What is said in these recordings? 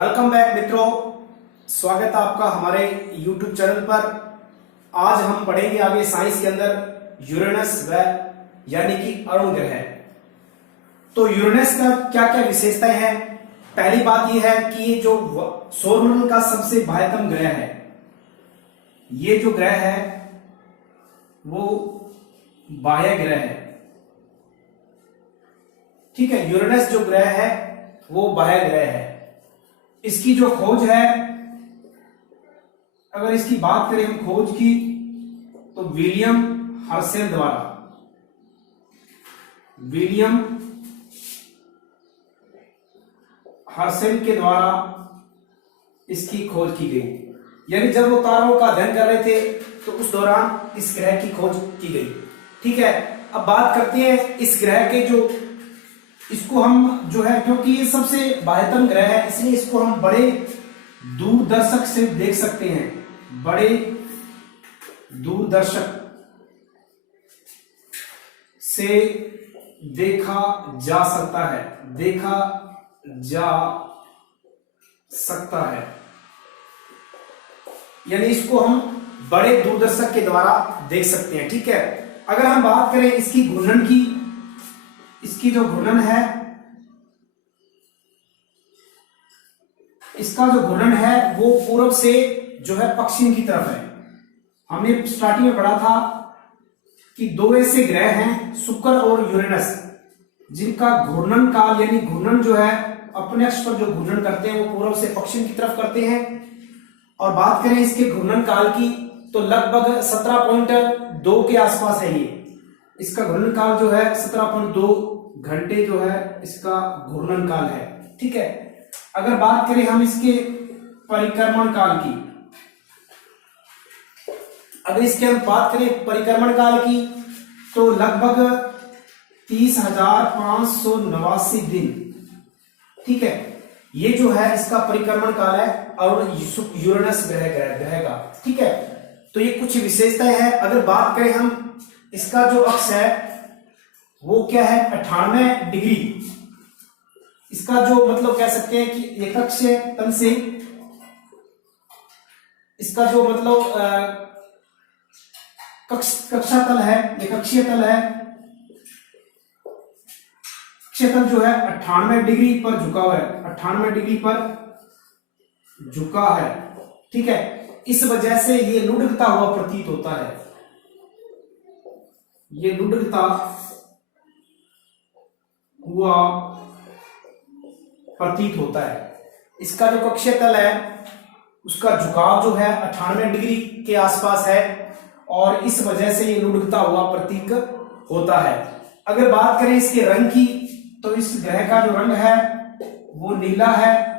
Welcome back मित्रों, स्वागत है आपका हमारे YouTube चैनल पर। आज हम पढ़ेंगे आगे साइंस के अंदर यूरेनस व यानी कि अरुण ग्रह। तो यूरेनस का क्या क्या विशेषताएं हैं। पहली बात यह है कि ये जो सौरमंडल का सबसे बाह्यतम ग्रह है, ये जो ग्रह है वो बाह्य ग्रह है। ठीक है, यूरेनस जो ग्रह है वो बाह्य ग्रह है। इसकी जो खोज है, अगर इसकी बात करें हम खोज की, तो विलियम हर्शेल के द्वारा इसकी खोज की गई। यानी जब वो तारों का अध्ययन कर रहे थे तो उस दौरान इस ग्रह की खोज की गई। ठीक है, अब बात करते हैं इस ग्रह के जो इसको हम जो है, क्योंकि ये सबसे बाह्यतम ग्रह है इसलिए इसको हम बड़े दूरदर्शक से देख सकते हैं। बड़े दूरदर्शक से देखा जा सकता है। यानी इसको हम बड़े दूरदर्शक के द्वारा देख सकते हैं। ठीक है, अगर हम बात करें इसकी घूर्णन की, इसकी जो घूर्णन है, इसका जो घूर्णन है वो पूर्व से जो है पश्चिम की तरफ है। हमने स्टार्टिंग में पढ़ा था कि दो ऐसे ग्रह हैं, शुक्र और यूरेनस, जिनका घूर्णन काल यानी घूर्णन जो है अपने अक्ष पर जो घूर्णन करते हैं वो पूर्व से पश्चिम की तरफ करते हैं। और बात करें इसके घूर्णन काल की तो लगभग 17.2 के आसपास है। ये इसका घूर्णन काल जो है 17.2 घंटे जो है इसका घूर्णन काल है। ठीक है, अगर बात करें हम इसके परिक्रमण काल की, अगर इसके हम बात करें परिक्रमण काल की तो लगभग 30,589 दिन। ठीक है, ये जो है इसका परिक्रमण काल है और यूरेनस ग्रह का। ठीक है, तो ये कुछ विशेषताएं हैं। अगर बात करें हम इसका जो अक्ष है वो क्या है, 98 डिग्री। इसका जो मतलब कह सकते हैं कि एक अक्षीय तल से इसका जो मतलब कक्षा तल है, एक अक्षीय तल है, अक्षीय तल जो है 98 डिग्री पर झुका हुआ है, 98 डिग्री पर झुका है। ठीक है, इस वजह से ये लुढ़कता हुआ प्रतीत होता है। ये लुढ़कता हुआ प्रतीत होता है। इसका जो कक्षीय तल है उसका झुकाव जो है 98 डिग्री के आसपास है और इस वजह से ये लुढ़कता हुआ प्रतीत होता है। अगर बात करें इसके रंग की तो इस ग्रह का जो रंग है वो नीला है।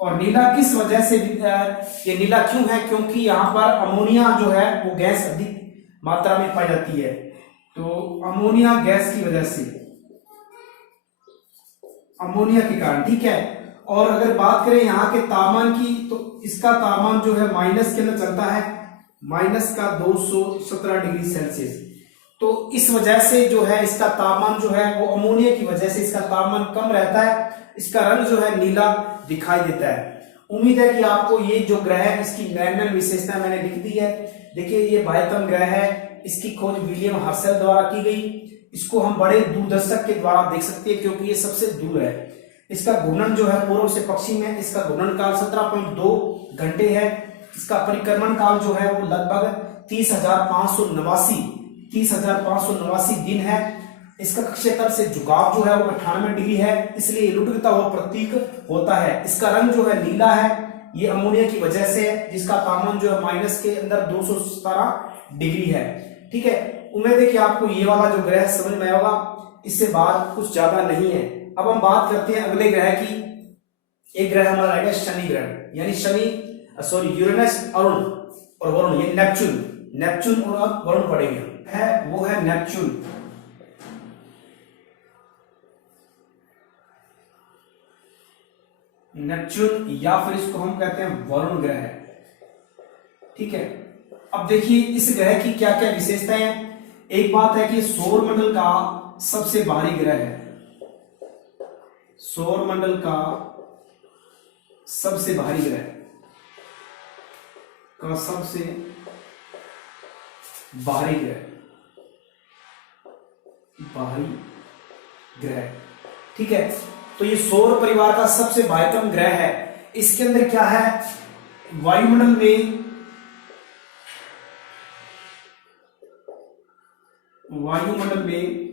और नीला किस वजह से, ये नीला क्यों है, क्योंकि यहां पर अमोनिया जो है वो गैस अधिक मात्रा में पाई जाती है। तो अमोनिया गैस की वजह से, अमोनिया के कारण। ठीक है, और अगर बात करें यहाँ के तापमान की तो इसका तापमान जो है माइनस के अंदर चलता है, माइनस का 217 डिग्री सेल्सियस। तो इस वजह से जो है इसका तापमान जो है वो अमोनिया की वजह से इसका तापमान कम रहता है। इसका रंग जो है नीला दिखाई देता है। उम्मीद है कि आपको ये जो ग्रह है इसकी नैन विशेषता मैंने लिख दी है। देखिए, ये बाह्यतम ग्रह है, इसकी खोज विलियम हर्शेल द्वारा की गई। इसको हम बड़े दूरदर्शक के द्वारा देख सकते हैं क्योंकि ये सबसे दूर है। इसका घूर्णन जो है पूर्व से पश्चिम है। इसका घूर्णन काल 17.2 घंटे है। इसका परिक्रमण काल जो है वो लगभग 30,589 दिन है। इसका कक्षीय तल से झुकाव जो है वो 98 डिग्री है, इसलिए लुढ़कता हुआ प्रतीक होता है। इसका रंग जो है नीला है, ये अमोनिया की वजह से है, जिसका तापमान जो है माइनस के अंदर 217 डिग्री है। ठीक है, उम्मीद है कि आपको ये वाला जो ग्रह समझ में आएगा। इससे बात कुछ ज्यादा नहीं है। अब हम बात करते हैं अगले ग्रह की। एक ग्रह हमारा रहेगा शनि ग्रह, यानी यूरेनस, अरुण और वरुण, ये नेपच्यून और अब वरुण पढ़ेंगे है, वो है नेपच्यून। नेपच्यून या फिर इसको हम कहते हैं वरुण ग्रह। ठीक है, अब देखिए इस ग्रह की क्या क्या विशेषताएं हैं। एक बात है कि सौर मंडल का सबसे बाहरी ग्रह है। सौर मंडल का सबसे बाहरी ग्रह का सबसे बाहरी ग्रह, ठीक है। तो ये सौर परिवार का सबसे बाह्यतम ग्रह है। इसके अंदर क्या है, वायुमंडल में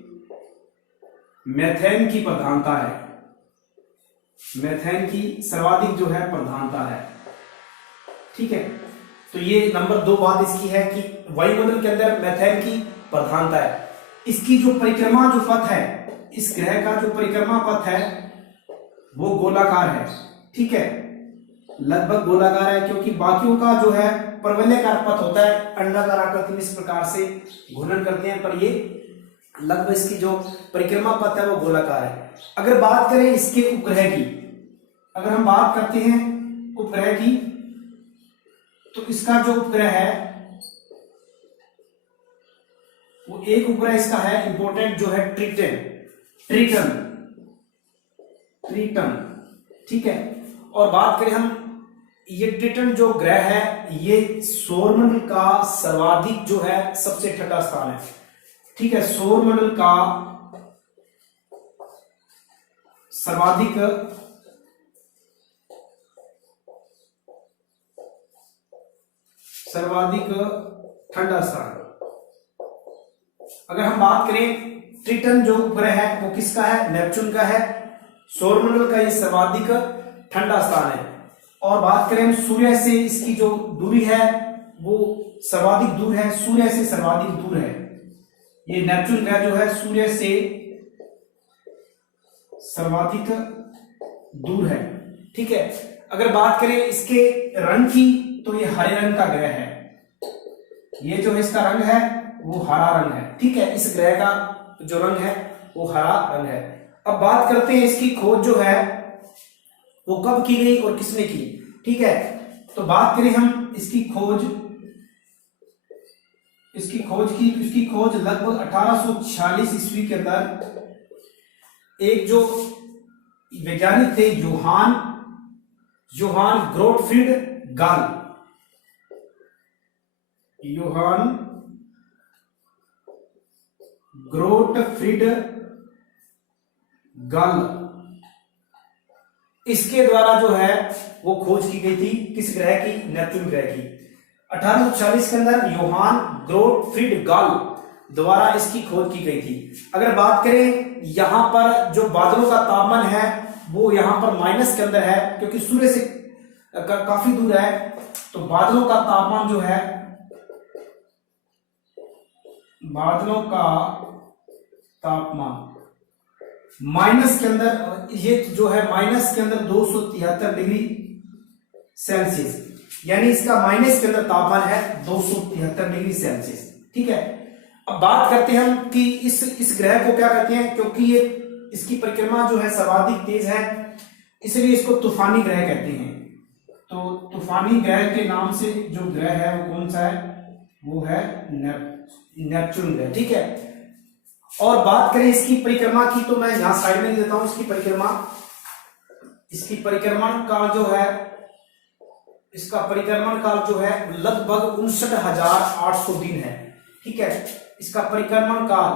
मेथेन की प्रधानता है, मेथेन की सर्वाधिक जो है प्रधानता है, ठीक है। तो ये नंबर 2 बात इसकी है कि वायुमंडल के अंदर मेथेन की प्रधानता है। इसकी जो परिक्रमा जो पथ है, इस ग्रह का जो परिक्रमा पथ है वो गोलाकार है, ठीक है, लगभग गोलाकार है, क्योंकि बाकियों का जो है परवलयाकार पथ होता है, अंडाकार आकृति में इस प्रकार से घूर्णन करते हैं, पर ये लगभग इसकी जो परिक्रमा पथ है वो गोलाकार है। अगर बात करें इसके उपग्रह की, अगर हम बात करते हैं उपग्रह की, तो इसका जो उपग्रह है वो एक उपग्रह इसका है इंपॉर्टेंट, जो है ट्रिटन, ठीक है। और बात करें हम, ये ट्रिटन जो ग्रह है ये सौरमंडल का सर्वाधिक जो है सबसे ठंडा स्थान है, ठीक है। सौरमंडल का सर्वाधिक ठंडा स्थान। अगर हम बात करें ट्रिटन जो उपग्रह है वो किसका है, नेपच्यून का है। सौरमंडल का ये सर्वाधिक ठंडा स्थान है। और बात करें हम सूर्य से, इसकी जो दूरी है वो सर्वाधिक दूर है, सूर्य से सर्वाधिक दूर है। ये नेपच्यून ग्रह जो है सूर्य से सर्वाधिक दूर है, ठीक है। अगर बात करें इसके रंग की, तो ये हरे रंग का ग्रह है, ये जो इसका रंग है वो हरा रंग है, ठीक है। इस ग्रह का जो रंग है वो हरा रंग है। अब बात करते हैं इसकी खोज जो है वो कब की गई और किसने की, ठीक है। तो बात करें हम इसकी खोज की, तो इसकी खोज लगभग 1846 ईस्वी के अंदर एक जो वैज्ञानिक थे योहान ग्रोटफ्रीड गॉल, इसके द्वारा जो है वो खोज की गई थी, किस ग्रह की, नेपच्यून ग्रह की। 1840 के अंदर योहान ग्रोटफ्रीड गॉल द्वारा इसकी खोज की गई थी। अगर बात करें यहां पर जो बादलों का तापमान है वो यहां पर माइनस के अंदर है, क्योंकि सूर्य से काफी दूर है, तो बादलों का तापमान जो है, बादलों का तापमान माइनस के अंदर, ये जो है माइनस के अंदर 273 डिग्री सेल्सियस, यानी इसका माइनस के अंदर तापमान है 273 डिग्री सेल्सियस, ठीक है। अब बात करते हैं हम कि इस ग्रह को क्या कहते हैं, क्योंकि ये इसकी परिक्रमा जो है सर्वाधिक तेज है, इसलिए इसको तूफानी ग्रह कहते हैं। तो तूफानी ग्रह के नाम से जो ग्रह है वो कौन सा है, वो है नेपच्यून ग्रह, ठीक है। और बात करें इसकी परिक्रमा की, तो मैं यहां साइड में देता हूं इसकी परिक्रमण काल जो है, इसका परिक्रमण काल जो है लगभग 59,800 दिन है, ठीक है। इसका परिक्रमण काल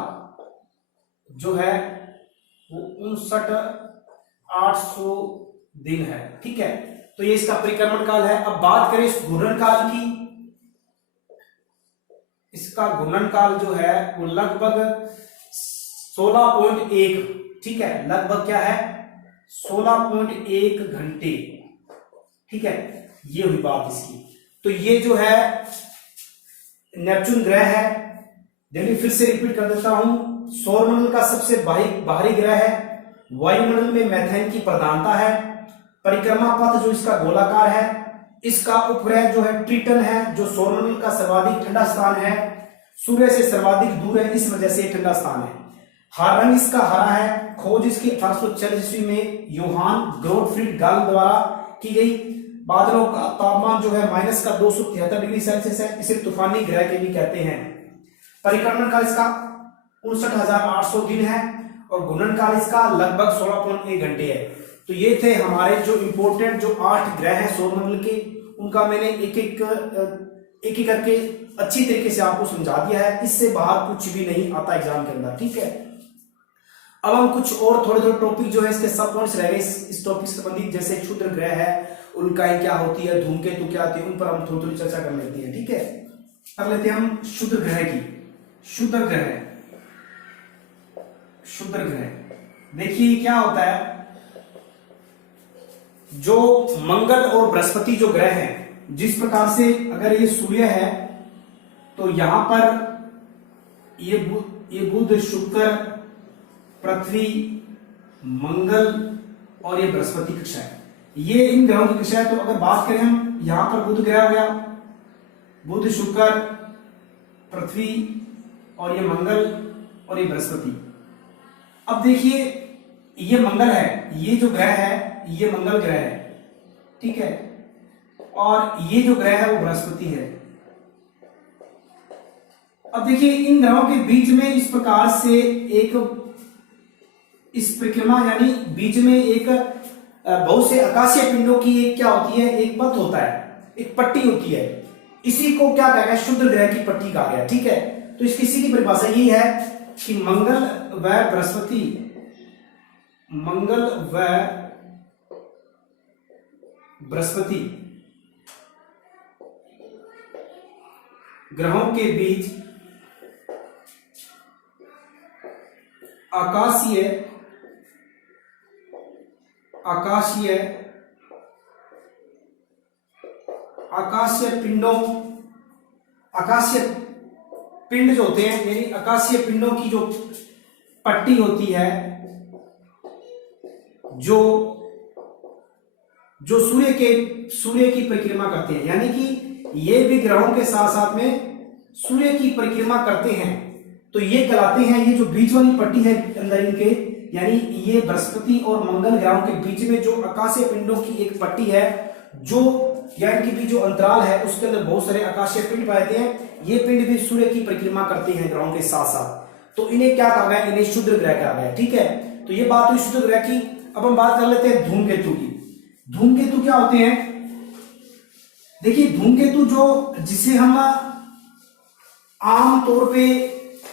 जो है वो 59,800 दिन है, ठीक है। तो ये इसका परिक्रमण काल है। अब बात करें इस घूर्णन काल की, इसका घूर्णन काल जो है वो लगभग 16.1, ठीक है, लगभग क्या है 16.1 घंटे, ठीक है। ये हुई बात इसकी। तो ये जो है नेपच्यून ग्रह है, देखिए फिर से रिपीट कर देता हूं, सौरमंडल का सबसे बाहरी ग्रह है, वायुमंडल में मेथेन की प्रधानता है, परिक्रमा पथ जो इसका गोलाकार है, इसका उपग्रह जो है ट्रिटन है, जो सौरमंडल का सर्वाधिक ठंडा स्थान है, सूर्य से सर्वाधिक दूर है, इस वजह से ठंडा स्थान है। हर रंग इसका हरा है। खोज इसकी 1840 ईस्वी में योहान ग्रोटफ्रीड गॉल द्वारा की गई। बादलों का तापमान जो है माइनस का 273 डिग्री सेल्सियस है, इसे तूफानी ग्रह के भी कहते हैं। परिक्रमण काल इसका 59,800 दिन है और घूर्णन काल इसका लगभग 16.1 घंटे है। तो ये थे हमारे जो इंपॉर्टेंट जो 8 ग्रह हैं सौरमंडल के, उनका मैंने एक एक करके अच्छी तरीके से आपको समझा दिया है। इससे बाहर कुछ भी नहीं आता एग्जाम के अंदर, ठीक है। अब हम कुछ और थोड़े थोड़े टॉपिक जो है इसके सब पॉइंट्स रह गए इस टॉपिक से संबंधित, जैसे क्षुद्र ग्रह है, उल्काएं क्या होती है, धूमकेतु क्या होती है, उन पर हम थोड़ी थोड़ी चर्चा कर लेते हैं, ठीक है। कर लेते हैं हम क्षुद्र ग्रह की। क्षुद्र ग्रह देखिए क्या होता है, जो मंगल और बृहस्पति जो ग्रह है, जिस प्रकार से अगर ये सूर्य है तो यहां पर ये बुध, शुक्र, पृथ्वी, मंगल और ये बृहस्पति कक्षा है, ये इन ग्रहों की कक्षा है। तो अगर बात करें हम, यहां पर बुध ग्रह हो गया, बुध, शुक्र, पृथ्वी और ये मंगल और ये बृहस्पति। अब देखिए ये मंगल है, ये जो ग्रह है ये मंगल ग्रह है, ठीक है, और ये जो ग्रह है वो बृहस्पति है। अब देखिए इन ग्रहों के बीच में इस प्रकार से एक इस परिक्रमा यानी बीच में एक बहुत से आकाशीय पिंडों की एक क्या होती है, एक पथ होता है, एक पट्टी होती है, इसी को क्या कहा गया, क्षुद्र ग्रह की पट्टी कहा गया, ठीक है। तो इसकी सीधी परिभाषा यही है कि मंगल व बृहस्पति ग्रहों के बीच आकाशीय पिंड जो होते हैं, यानी आकाशीय पिंडों की जो पट्टी होती है, जो सूर्य की परिक्रमा करते हैं, यानी कि ये भी ग्रहों के साथ साथ में सूर्य की परिक्रमा करते हैं, तो ये कहलाते हैं, ये जो बीच वाली पट्टी है अंदर इनके, यानी ये बृहस्पति और मंगल ग्रहों के बीच में जो आकाशीय पिंडों की एक पट्टी है, जो या इनके बीच जो अंतराल है उसके अंदर बहुत सारे आकाशीय पिंड पाए जाते हैं, ये पिंड भी सूर्य की परिक्रमा करते हैं ग्रहों के साथ साथ, तो इन्हें क्या कहा गया, इन्हें क्षुद्र ग्रह कहा गया, ठीक है। तो ये बात हुई क्षुद्र ग्रह की। अब हम बात कर लेते हैं धूमकेतु की। धूमकेतु क्या होते हैं, देखिए धूमकेतु जिसे हम आम तौर पे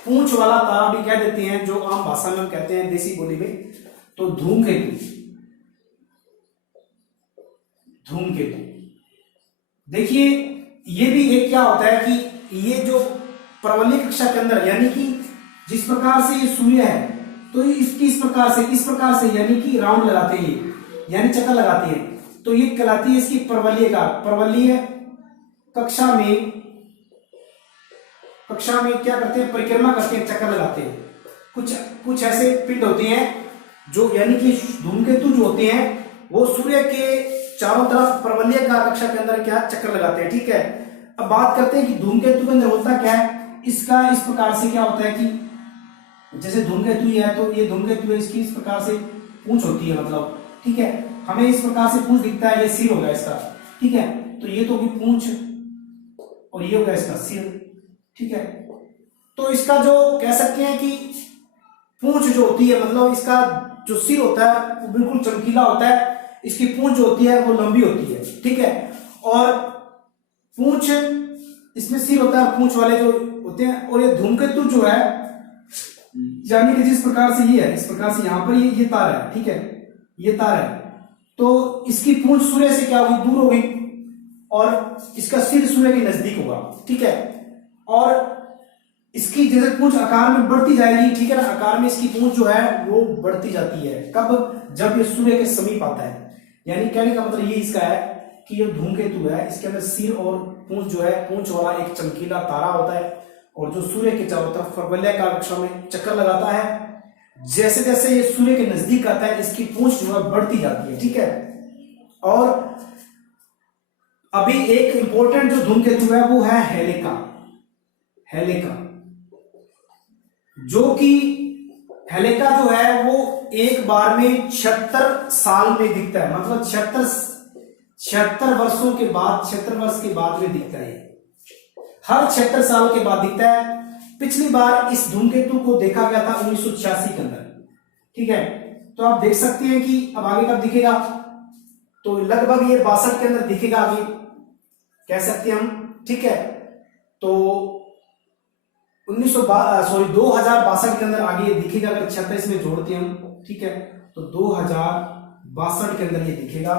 पूंछ वाला तारा भी कह देते हैं, जो आम भाषा में हम कहते हैं देसी बोली में, तो धूमकेतु देखिए ये भी एक क्या होता है कि ये जो परवलय कक्षा के अंदर, यानी कि जिस प्रकार से ये सूर्य है, तो इसकी इस प्रकार से यानी कि राउंड लगाते हैं, यानी चक्कर लगाते हैं, तो ये कहलाती है इसकी परवलय कक्षा में क्या करते हैं, परिक्रमा करते हैं, चक्कर लगाते हैं। कुछ ऐसे पिंड होते हैं जो, यानी कि धूमकेतु जो होते हैं वो सूर्य के चारों तरफ परवलय कक्षा के अंदर क्या चक्कर लगाते हैं, ठीक है। अब बात करते हैं कि धूमकेतु के अंदर होता क्या है, इसका इस प्रकार से क्या होता है कि जैसे धूमकेतु ही है, तो ये धूमकेतु है, इसकी इस प्रकार से पूंछ होती है, मतलब ठीक है, हमें इस प्रकार से पूंछ दिखता है, ये सिर होगा इसका, ठीक है। तो ये तो होगी पूंछ और ये होगा इसका सिर, ठीक है। तो इसका जो कह सकते हैं कि पूंछ जो होती है, मतलब इसका जो सिर होता है वो बिल्कुल चमकीला होता है, इसकी पूंछ जो होती है वो लंबी होती है, ठीक है। और पूंछ इसमें सिर होता है, पूंछ वाले जो होते हैं, और ये धूमकेतु जो है, यानी कि जिस प्रकार से ये है, इस प्रकार से यहां पर ये तार है, ठीक है, ये तार है, तो इसकी पूंछ सूर्य से क्या होगी, दूर होगी, और इसका सिर सूर्य के नजदीक होगा, ठीक है। और इसकी जैसे पूंछ आकार में बढ़ती जाएगी, ठीक है ना, आकार में इसकी पूंछ जो है वो बढ़ती जाती है, कब, जब ये सूर्य के समीप आता है। यानी कहने का मतलब ये इसका है कि ये धूमकेतु है, इसके अंदर सिर और पूंछ जो है, पूंछ वाला एक चमकीला तारा होता है, और जो सूर्य के चारों तरफ परवलय कक्षा में चक्कर लगाता है, जैसे जैसे ये सूर्य के नजदीक आता है, इसकी पूंछ जो है बढ़ती जाती है, ठीक है। और अभी एक इंपॉर्टेंट जो धूमकेतु है वो है हेलिका, जो कि हेलिका जो है वो एक बार में 76 साल में दिखता है, मतलब 76 वर्षों के बाद, 76 वर्ष के बाद में दिखता है, हर 76 साल के बाद दिखता है। पिछली बार इस धूमकेतु को देखा गया था 1986 के अंदर, ठीक है। तो आप देख सकते हैं कि अब आगे कब दिखेगा, तो लगभग ये 62 के अंदर दिखेगा आगे, कह सकते हैं हम, ठीक है। तो 2062 के अंदर आगे ये दिखेगा, अगर 36 में जोड़ते हैं हम, ठीक है, तो 2062 के अंदर ये दिखेगा।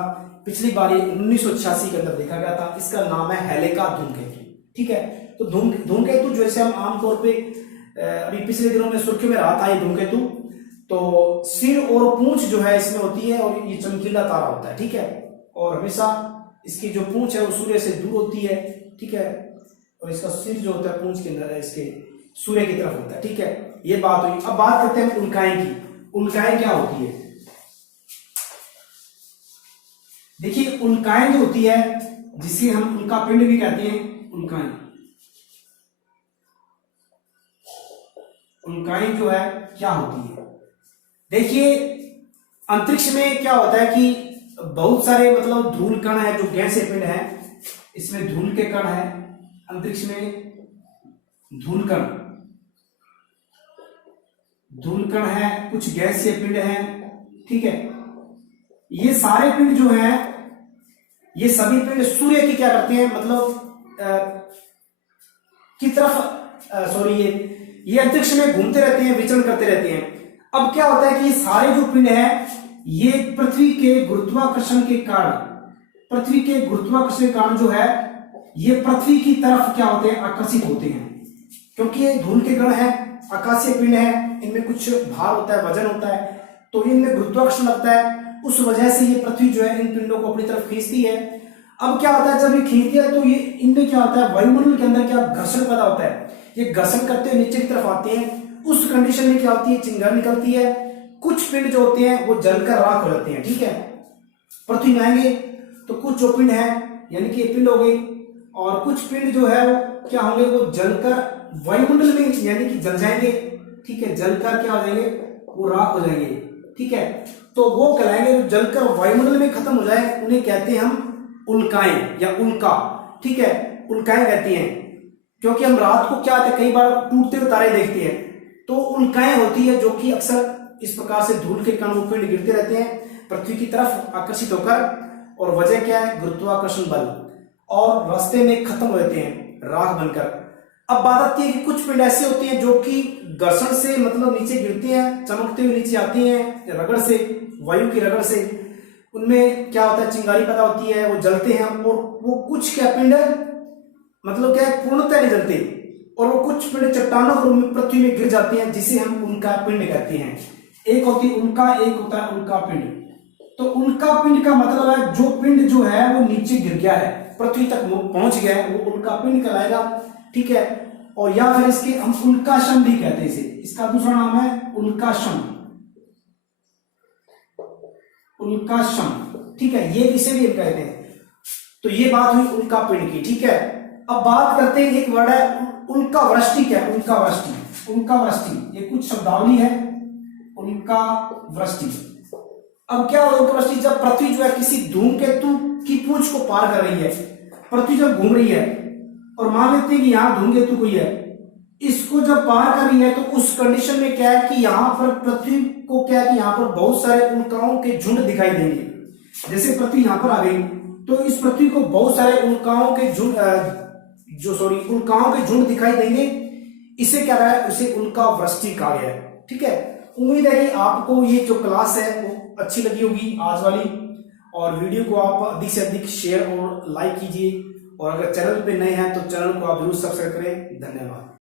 पिछली बार ये 1986 के अंदर देखा गया था। इसका नाम है हेलिका धूमकेतु, ठीक है। तो धूमकेतु जैसे हम आमतौर पे अभी पिछले दिनों में सुर्खियों में रहा था ये धूमकेतु, तो सिर और पूंछ जो है इसमें होती है और ये चमकीला तारा होता है, ठीक है, और हमेशा इसकी जो पूंछ है वो सूर्य से दूर होती है, ठीक है, और इसका सिर जो होता है पूंछ के अंदर इसके सूर्य की तरफ होता है, ठीक है। ये बात हुई। अब बात करते हैं उल्काएं की। उल्काएं क्या होती है? देखिए उल्काएं जो होती है, जिसे हम उल्का पिंड भी कहते हैं, उल्काएं, उल्काएं जो है क्या होती है? देखिए अंतरिक्ष में क्या होता है कि बहुत सारे मतलब धूल कण है जो गैसीय पिंड है, इसमें धूल के कण है, अंतरिक्ष में धूल कण है, कुछ गैसीय पिंड है, ठीक है। ये सारे पिंड जो हैं, ये सभी पिंड सूर्य की क्या करते हैं, मतलब की तरफ ये अंतरिक्ष में घूमते रहते हैं, विचरण करते रहते हैं। अब क्या होता है कि ये सारे जो पिंड हैं, ये पृथ्वी के गुरुत्वाकर्षण के कारण जो है, ये पृथ्वी की तरफ क्या होते हैं, आकर्षित होते हैं, क्योंकि ये धूल के कण है, आकाशीय पिंड है, इनमें कुछ भार होता है, वजन होता है, तो इनमें गुरुत्वाकर्षण लगता है, उस वजह से ये पृथ्वी जो है इन पिंडों को अपनी तरफ खींचती है। अब क्या होता है, जब ये खींचती है तो ये इनमें क्या होता है, वायुमंडल के अंदर क्या घर्षण पैदा होता है, ये घर्षण करते हुए नीचे की तरफ आते हैं। उस कंडीशन में क्या होती है, चिंगारी निकलती है। कुछ पिंड जो होते हैं वो जलकर राख हो जाते हैं, ठीक है, पृथ्वी में आएंगे। तो कुछ जो पिंड है, यानी कि ये पिंड हो गई, और कुछ पिंड जो है वो क्या होंगे, वो जलकर वायुमंडल में यानी कि जल जाएंगे, ठीक है, जलकर क्या हो जाएंगे, वो राख हो जाएंगे, ठीक है। तो वो कहलाएंगे जो जलकर वायुमंडल में खत्म हो जाए, उन्हें कहते हैं हम उल्काएं या उल्का, ठीक है, उल्काएं कहती हैं। क्योंकि हम रात को क्या होते, कई बार टूटते हुए तारे देखते हैं, तो उल्काएं होती है जो कि अक्सर इस प्रकार से धूल के कण पिंड गिरते रहते हैं पृथ्वी की तरफ आकर्षित होकर, और वजह क्या है, गुरुत्वाकर्षण बल, और रास्ते में खत्म हो जाते हैं राख बनकर। अब बात आती है कि कुछ पिंड ऐसे होते हैं जो कि घर्षण से मतलब नीचे गिरते हैं, चमकते हुए नीचे आते हैं रगड़ से, वायु की रगड़ से, उनमें क्या होता है, चिंगारी पैदा होती है, वो जलते हैं। और वो कुछ क्या पिंड मतलब क्या है, पूर्णतः नहीं जलते, और वो कुछ पिंड चट्टानों के रूप में पृथ्वी में गिर जाते हैं, जिसे हम उल्का पिंड कहते हैं। एक होती है उल्का, एक होता है उल्का पिंड। तो उल्का पिंड का मतलब है जो पिंड जो है वो नीचे गिर गया है, पृथ्वी तक पहुंच गया है, वो उल्का पिंड कहलाएगा, ठीक है। और या फिर इसके हम उल्काशम भी कहते हैं इसे, इसका दूसरा नाम है उल्काशम, ठीक है, ये इसे भी हम कहते हैं। तो ये बात हुई उल्का पिंड की, ठीक है। अब बात करते हैं, एक वर्ड है उल्का वृष्टि। क्या है उल्का वृष्टि? उल्का वृष्टि ये कुछ शब्दावली है, उल्का वृष्टि। अब क्या होगा उल्का वृष्टि, जब पृथ्वी जो है किसी धूमकेतु की पूंछ को पार कर रही है, पृथ्वी जब घूम रही है, और मान लेते हैं कि यहाँ धूमकेतु कोई है, इसको जब पार कर रही है, तो उस कंडीशन में क्या है कि यहाँ पर पृथ्वी को क्या है कि यहाँ पर बहुत सारे उल्काओं के झुंड दिखाई देंगे। जैसे पृथ्वी यहाँ पर आ गई, तो इस पृथ्वी को बहुत सारे उल्काओं के झुंड उल्काओं के झुंड दिखाई देंगे। इसे क्या है, उसे उल्का वृष्टि कहा गया है, ठीक है। उम्मीद है कि आपको ये जो क्लास है वो अच्छी लगी होगी आज वाली, और वीडियो को आप अधिक से अधिक शेयर और लाइक कीजिए, और अगर चैनल पे नए हैं तो चैनल को आप जरूर सब्सक्राइब करें। धन्यवाद।